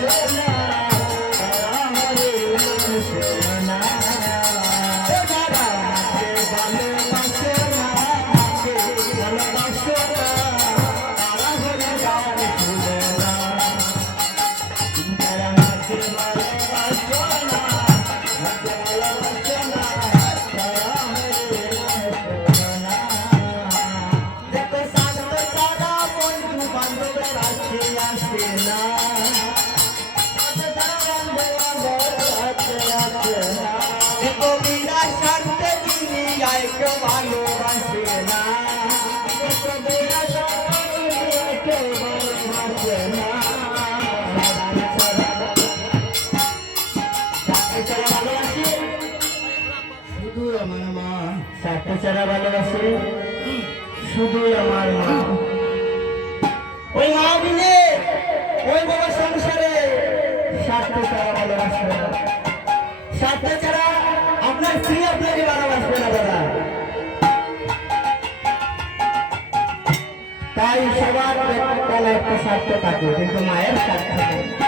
Yeah. চারা ভালোবাসে মা ওই মা সংসারে সাতটা চারা ভালোবাসবে না সাতটা আপনার স্ত্রী আপনাকে ভালোবাসবে না, দাদা। স্বার্থ থাকে কিন্তু মায়ের স্বার্থ থাকে।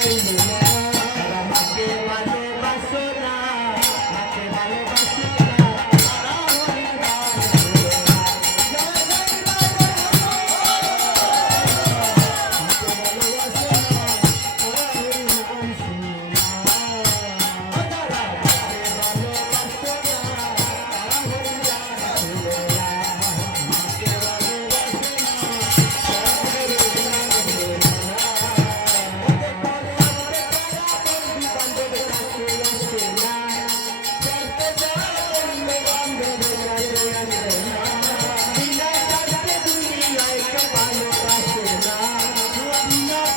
Thank you.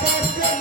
Thank you.